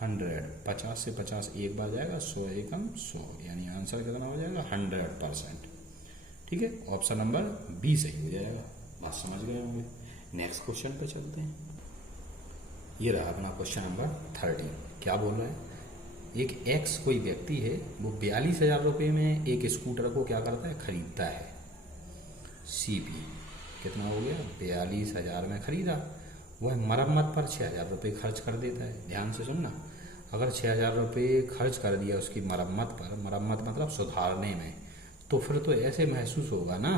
100। 50 से 50 एक बार जाएगा, 100 एकम 100, यानी आंसर कितना हो जाएगा 100%। ठीक है, ऑप्शन नंबर बी सही हो जाएगा। बात समझ गए होंगे। नेक्स्ट क्वेश्चन पे चलते हैं। ये रहा अपना क्वेश्चन नंबर 13। क्या बोल रहा है, एक एक्स कोई व्यक्ति है, वो 42,000 रुपये में एक स्कूटर को क्या करता है, खरीदता है। सीपी कितना हो गया, 42,000 में खरीदा, वह मरम्मत पर 6,000 रुपये खर्च कर देता है। ध्यान से सुनना, अगर 6,000 रुपये खर्च कर दिया उसकी मरम्मत पर, मरम्मत मतलब सुधारने में, तो फिर तो ऐसे महसूस होगा ना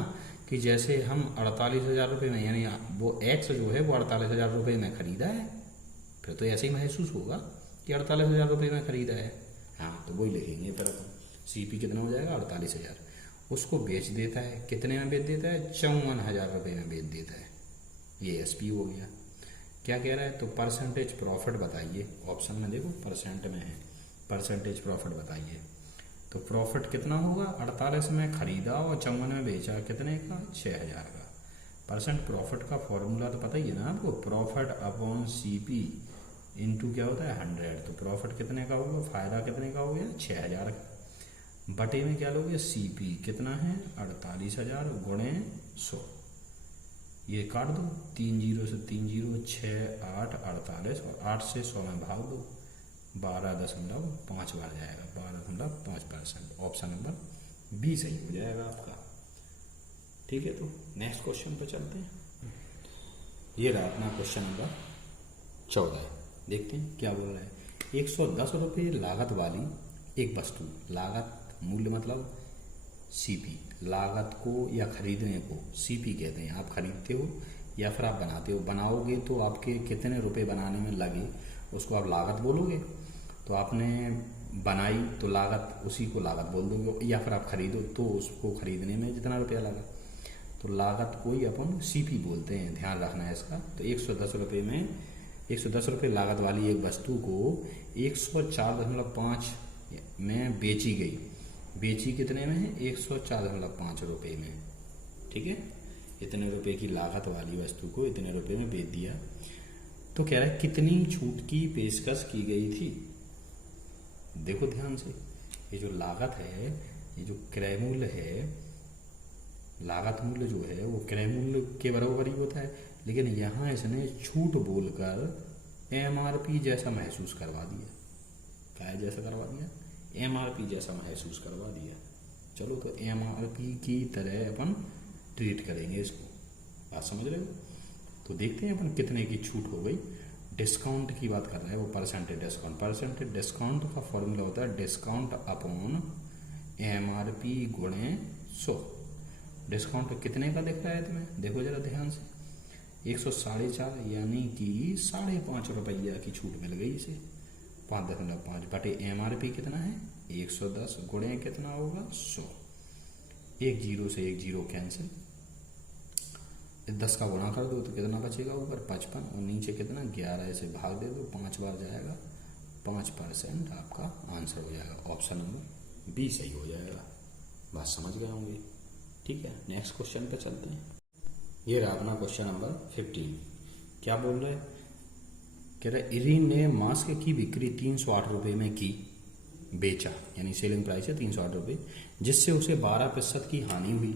कि जैसे हम 48,000 रुपये में, यानी वो एक्स जो है वो 48,000 रुपये में खरीदा है, फिर तो ऐसे ही महसूस होगा कि 48,000 रुपये में खरीदा है। हाँ, तो वही लिखेंगे फिर अपन। सीपी कितना हो जाएगा, 48,000। उसको बेच देता है, कितने में बेच देता है, 54,000 रुपये में बेच देता है। ये एसपी हो गया। क्या कह रहा है, तो परसेंटेज प्रॉफिट बताइए। ऑप्शन में देखो परसेंट में है, परसेंटेज प्रॉफिट बताइए। तो प्रॉफिट कितना होगा, 48 में खरीदा और 54 में बेचा, कितने का, 6,000 का। परसेंट प्रॉफिट का फॉर्मूला तो पता ही है ना आपको, प्रॉफिट अपॉन सीपी इंटू क्या होता है 100। तो प्रॉफिट कितने का होगा, फायदा कितने का हो गया, 6,000 का। बटे में क्या लोगे, सीपी कितना है, 48,000 गुणे 100। ये काट दो, 3 जीरो से 3 जीरो, 6 8 48, और 8 से 100 में भाग दो, 12.5 बार जाएगा, 12.5%। ऑप्शन नंबर बी सही हो जाएगा आपका। ठीक है, तो नेक्स्ट क्वेश्चन पे चलते हैं। ये रहा अपना क्वेश्चन नंबर 14। देखते हैं क्या बोल रहा है। 110 रुपये लागत वाली एक वस्तु, लागत मूल्य मतलब सीपी, लागत को या खरीदने को सीपी कहते हैं। आप खरीदते हो या फिर आप बनाते हो, बनाओगे तो आपके कितने रुपए बनाने में लगे उसको आप लागत बोलोगे। तो आपने बनाई तो लागत, उसी को लागत बोल दोगे, या फिर आप खरीदो तो उसको खरीदने में जितना रुपया लगा, तो लागत को ही अपन सीपी बोलते हैं। ध्यान रखना है इसका। तो 110 रुपये में, 110 रुपये लागत वाली एक वस्तु को 104.5 में बेची गई। बेची कितने में है, 104.5 रुपये में। ठीक है, इतने रुपए की लागत वाली वस्तु को इतने रुपए में बेच दिया। तो कह रहा है कितनी छूट की पेशकश की गई थी। देखो ध्यान से, ये जो लागत है, ये जो क्रय मूल्य है, लागत मूल्य जो है वो क्रय मूल्य के बराबर ही होता है, लेकिन यहाँ इसने छूट बोलकर एमआरपी जैसा महसूस करवा दिया। क्या जैसा करवा दिया, एमआरपी जैसा महसूस करवा दिया। चलो, तो एमआरपी की तरह अपन ट्रीट करेंगे इसको। बात समझ रहे हो। तो देखते हैं अपन कितने की छूट हो गई। डिस्काउंट की बात कर रहा है वो, परसेंटेज डिस्काउंट। परसेंटेज डिस्काउंट का फॉर्मूला होता है डिस्काउंट अपॉन एमआरपी गुणे 100। डिस्काउंट कितने का दिख रहा है तुम्हें, देखो जरा ध्यान से, 104.5, यानी कि 5.5 रुपया की छूट मिल गई इसे। 5.5 बटे एमआरपी कितना है, 110 गुणे कितना होगा, 100। एक जीरो से एक जीरो कैंसिल, 10 का गुणा कर दो तो कितना बचेगा, ऊपर 55, और नीचे कितना 11 से भाग दे दो, 5 बार जाएगा, 5% आपका आंसर हो जाएगा। ऑप्शन नंबर बी सही हो जाएगा। बात समझ गए होंगे। ठीक है, नेक्स्ट क्वेश्चन पे चलते हैं। ये रहा अपना क्वेश्चन नंबर 15। क्या बोल रहे हैं, कह रहा है इरीन ने मास्क की बिक्री 308 रुपये में की, बेचा, यानी सेलिंग प्राइस है 308 रुपये, जिससे उसे 12% की हानि हुई।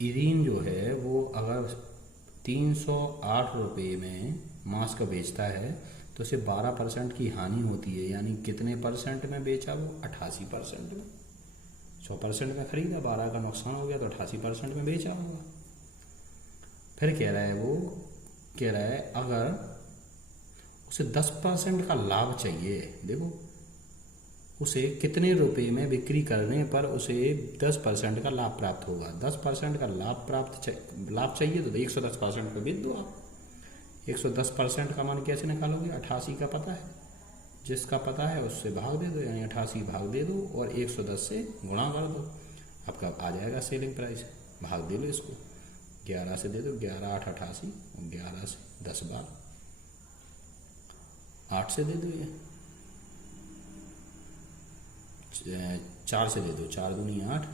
इरीन जो है वो अगर 308 रुपये में मास्क बेचता है तो उसे 12% की हानि होती है, यानी कितने परसेंट में बेचा वो, 88% में। 100% में खरीदा, 12 का नुकसान हो गया तो 88% में बेचा होगा। फिर कह रहा है वो, कह रहा है अगर उसे 10% का लाभ चाहिए, देखो उसे कितने रुपए में बिक्री करने पर उसे 10% का लाभ प्राप्त होगा। 10% का लाभ चाहिए तो 110% पे बेच दो आप। 110% का मान कैसे निकालोगे, 88 का पता है, जिसका पता है उससे भाग दे दो, यानी 88 भाग दे दो और 110 से गुणा कर दो, आपका आ जाएगा सेलिंग प्राइस। भाग दे लो इसको, 11 से दे दो, 11 8 88, और 11 से 10 बार 8 से दे दो, ये 4 से दे दो, 4 दूनी 8,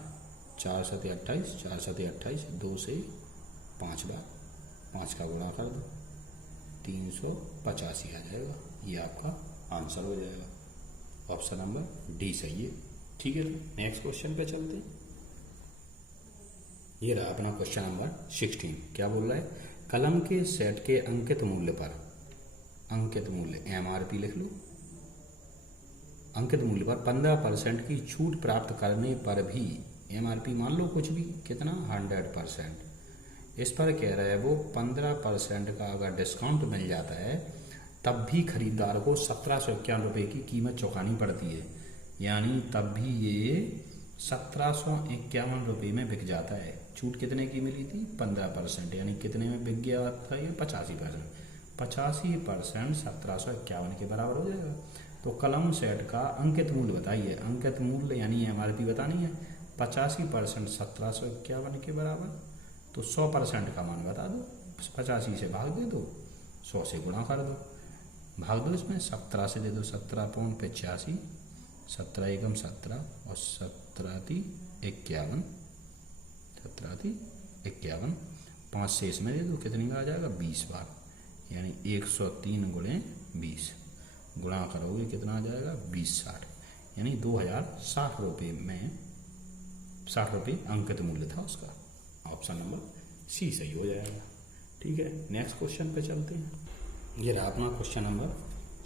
4 सते 28, 4 सते 28, 2 से 5 बार 5 का गुणा कर दो, 385 आ जाएगा। ये आपका आंसर हो जाएगा। ऑप्शन नंबर डी सही है। ठीक है, नेक्स्ट क्वेश्चन पे चलते हैं। ये रहा अपना क्वेश्चन नंबर 16। क्या बोल रहा है? कलम के सेट के अंकित मूल्य पर, अंकित मूल्य एमआरपी लिख लो, अंकित मूल्य पर 15% की छूट प्राप्त करने पर भी, एमआरपी मान लो कुछ भी, कितना 100%, इस पर कह रहा है वो 15% का अगर डिस्काउंट मिल जाता है तब भी खरीदार को 1751 रुपये की कीमत चुकानी पड़ती है। यानी तब भी ये 1751 रुपये में बिक जाता है। छूट कितने की मिली थी? 15%, यानी कितने में बिक गया था ये? 85%। 85% 1751 के बराबर हो जाएगा। तो कलम सेट का अंकित मूल्य बताइए। अंकित मूल्य यानी एमआरपी बतानी है। 85% 1751 के बराबर, तो 100% का मान बता दो, 85 से भाग दे दो, 100 से गुणा कर दो, भाग दो इसमें, 17 से दे दो 17.85, 17 एकम 17 और 17×51, 17×51, 5 से इसमें दे दो, कितनी का आ जाएगा? 20 बार, यानी 103 गुणे 20 गुणा करोगे कितना आ जाएगा? 20×60, यानी 2060 रुपये में 60 रुपये अंकित मूल्य था उसका। ऑप्शन नंबर सी सही हो जाएगा। ठीक है, नेक्स्ट क्वेश्चन पे चलते हैं। ये रहा अपना क्वेश्चन नंबर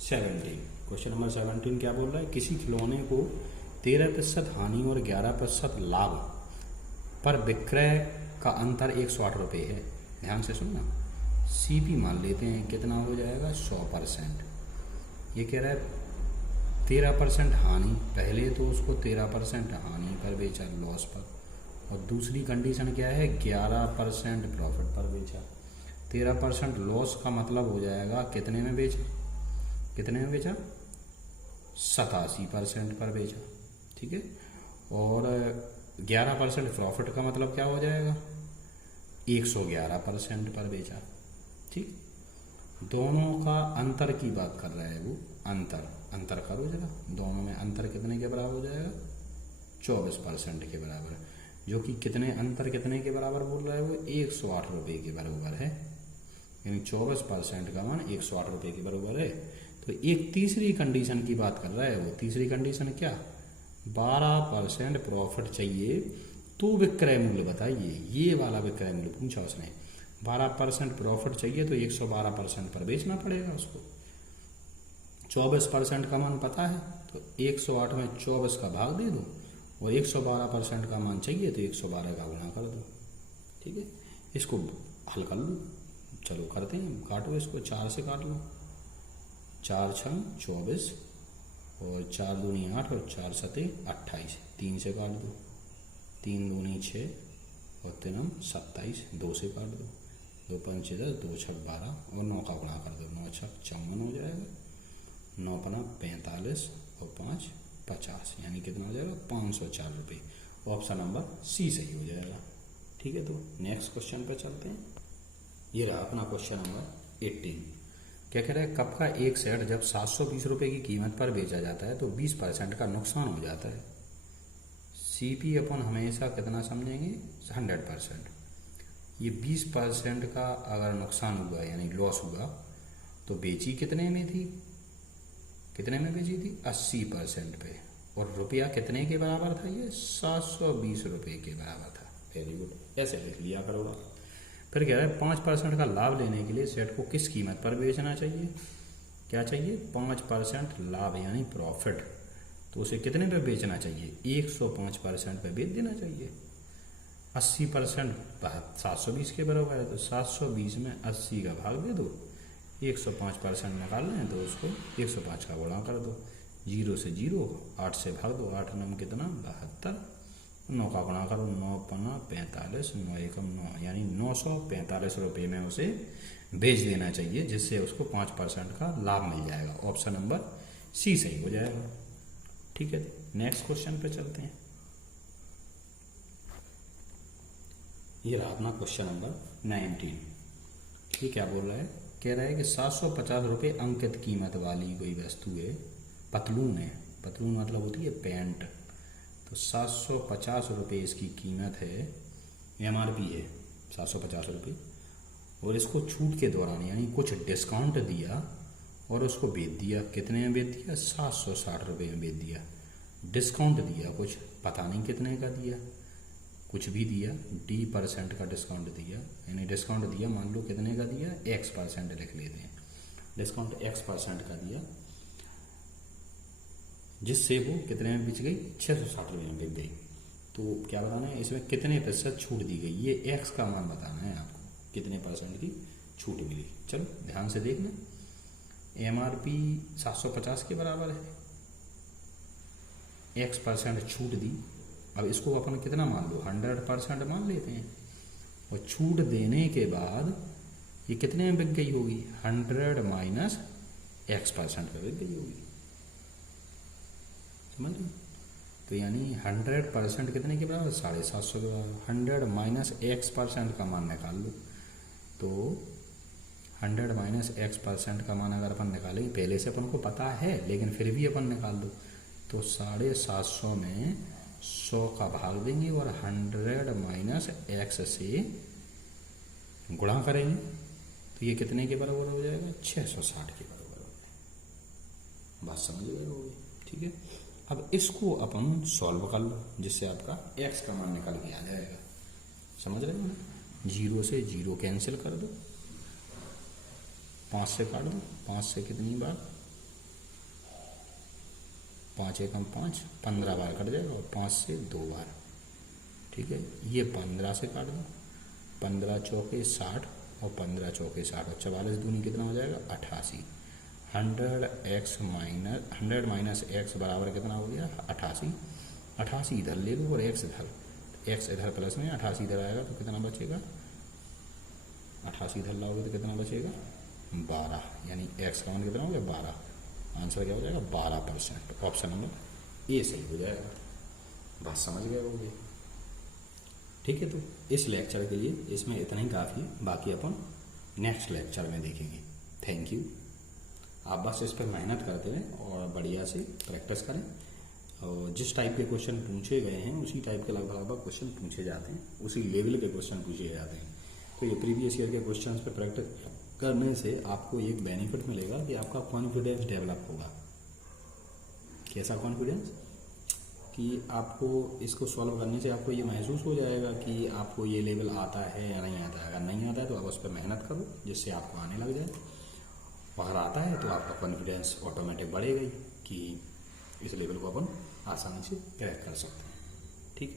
17। क्वेश्चन नंबर 17 क्या बोल रहा है? किसी खिलौने को 13% हानि और 11% लाभ पर विक्रय का अंतर 108 रुपये है। ध्यान से सुनना। सीपी मान लेते हैं, कितना हो जाएगा? 100%। ये कह रहा है 13% हानि, पहले तो उसको 13% हानि पर बेचा, लॉस पर, और दूसरी कंडीशन क्या है? 11% प्रॉफिट पर बेचा। 13% लॉस का मतलब हो जाएगा कितने में बेचा? कितने में बेचा? 87% पर बेचा। ठीक है, और 11% प्रॉफिट का मतलब क्या हो जाएगा? 111% पर बेचा। ठीक, दोनों का अंतर की बात कर रहा है वो। अंतर करो जरा, दोनों में अंतर कितने के बराबर हो जाएगा? 24% के बराबर, जो कि कितने अंतर कितने के बराबर बोल रहा है वो? 108 रुपये के बराबर है। यानी 24% का मान 108 रुपये के बराबर है। तो एक तीसरी कंडीशन की बात कर रहा है वो। तीसरी कंडीशन क्या? 12% प्रॉफिट चाहिए तो विक्रय मूल्य बताइए। ये वाला विक्रय मूल्य पूछा उसने। 12% प्रॉफिट चाहिए तो 112% पर बेचना पड़ेगा उसको। 24% का मान पता है तो 108 में 24 का भाग दे दो, और 112% का मान चाहिए तो 112 का गुणा कर दो। ठीक है, इसको हल कर लो। चलो करते हैं, काटो इसको, 4 से काट लो, 4 छंग 24 और 4 दूनी 8 और 4 सते 28, 3 से काट दो, 3 दूनी 6 और 3 27, 2 से काट दो, 2 पंच 10, 2 छक 12 और 9 का गुणा कर दो, 9 छक 54 हो जाएगा, 9 पना 45 और 5 50, यानी कितना हो जाएगा? 504 रुपये। ऑप्शन नंबर सी सही हो जाएगा। ठीक है, तो नेक्स्ट क्वेश्चन पे चलते हैं। ये रहा अपना क्वेश्चन नंबर 18। क्या कह रहा है? कप का एक सेट जब 720 रुपये की कीमत पर बेचा जाता है तो 20% का नुकसान हो जाता है। सीपी अपन हमेशा कितना समझेंगे? 100%। ये 20% का अगर नुकसान हुआ यानी लॉस हुआ तो बेची कितने में थी? कितने में बेची थी? 80% पे। और रुपया कितने के बराबर था? ये 720 रुपये के बराबर था। वेरी गुड, ऐसे लिख लिया करो आप। फिर क्या है? 5% का लाभ लेने के लिए सेट को किस कीमत पर बेचना चाहिए? क्या चाहिए? 5% लाभ यानी प्रॉफिट। तो उसे कितने पे बेचना चाहिए? 105% पे बेच देना चाहिए। 80% 720 के बराबर है, तो 720 में 80 का भाग दे दो, 105% निकाल लें तो उसको 105 का गुणा कर दो, 0 से 0, 8 से भाग दो, 8 नम कितना? 72, 9 का गुणा करो, 9 पन्ना 45, 9 एकम 9, यानी 945 रुपये में उसे बेच देना चाहिए, जिससे उसको 5% का लाभ मिल जाएगा। ऑप्शन नंबर सी सही हो जाएगा। ठीक है, नेक्स्ट क्वेश्चन पे चलते हैं। ये रहा अपना क्वेश्चन नंबर 19। ये क्या बोल रहा है? कह रहा है कि 750 रुपये अंकित कीमत वाली कोई वस्तु है, पतलून है। पतलून मतलब होती है पैंट। तो 750 रुपये इसकी कीमत है, MRP है 750 रुपये, और इसको छूट के दौरान यानी कुछ डिस्काउंट दिया और उसको बेच दिया। कितने में बेच दिया? 760 रुपये में बेच दिया। डिस्काउंट दिया कुछ, पता नहीं कितने का दिया, कुछ भी दिया, D% का डिस्काउंट दिया, यानी डिस्काउंट दिया, मान लो कितने का दिया, X% लिख लेते हैं, डिस्काउंट X% का दिया, जिससे वो कितने में बिक गई? 660 रुपये में बिक गई। तो क्या बताना है, इसमें कितने प्रतिशत छूट दी गई, ये X का मान बताना है आपको, कितने % की छूट मिली। चलो ध्यान से देखना, MRP 750 के बराबर है, X% छूट दी। अब इसको अपन कितना मान लो, 100% मान लेते हैं, और छूट देने के बाद ये कितने में बिक गई होगी? 100 माइनस X% पे बिक गई होगी, समझ लो। तो यानी 100% कितने के बराबर? 750 के बराबर। 100 माइनस X% का मान निकाल लो, तो 100 माइनस X% का मान अगर अपन निकालेंगे, पहले से अपन को पता है लेकिन फिर भी अपन निकाल दो, तो 750 में 100 का भाग देंगे और 100 माइनस X से गुणा करेंगे, तो ये कितने के बराबर हो जाएगा? 660 के बराबर हो जाएगा। बात समझ गए होगी, ठीक है। अब इसको अपन सॉल्व कर लो, जिससे आपका X का मान निकल के आ जाएगा, समझ रहे हो ना। 0 से 0 कैंसिल कर दो, 5 से काट दो, 5 से कितनी बार? 5 एकम 5, 15 बार कट जाएगा, और 5 से 2 बार, ठीक है। ये 15 से काट दो, 15 चौके 60 और 15 चौके 60 और 44 दूनी कितना हो जाएगा? 88। 100 माइनस X बराबर कितना हो गया? 88। 88 इधर ले लो और X इधर, X इधर प्लस में 88 इधर आएगा, तो कितना बचेगा? 88 इधर लाओगे तो कितना बचेगा? 12, यानी X का मान कितना हो गया? 12। आंसर क्या हो जाएगा? 12%। ऑप्शन नंबर ए सही हो जाएगा। बात समझ गए होंगे, ठीक है। तो इस लेक्चर के लिए इसमें इतना ही काफ़ी है, बाकी अपन नेक्स्ट लेक्चर में देखेंगे। Thank you. आप बस इस पर मेहनत करते रहें और बढ़िया से प्रैक्टिस करें, और जिस टाइप के क्वेश्चन पूछे गए हैं उसी टाइप के लगभग क्वेश्चन पूछे जाते हैं, उसी लेवल के क्वेश्चन पूछे जाते हैं। तो ये प्रीवियस ईयर के क्वेश्चन पर प्रैक्टिस करने से आपको एक बेनिफिट मिलेगा कि आपका कॉन्फिडेंस डेवलप होगा। कैसा कॉन्फिडेंस? कि आपको इसको सॉल्व करने से आपको ये महसूस हो जाएगा कि आपको ये लेवल आता है या नहीं आता है। अगर नहीं आता है तो आप उस पर मेहनत करो, जिससे आपको आने लग जाए। अगर आता है तो आपका कॉन्फिडेंस ऑटोमेटिक बढ़ेगा ही कि इस लेवल को अपन आसानी से क्रैक कर सकते हैं, ठीक है।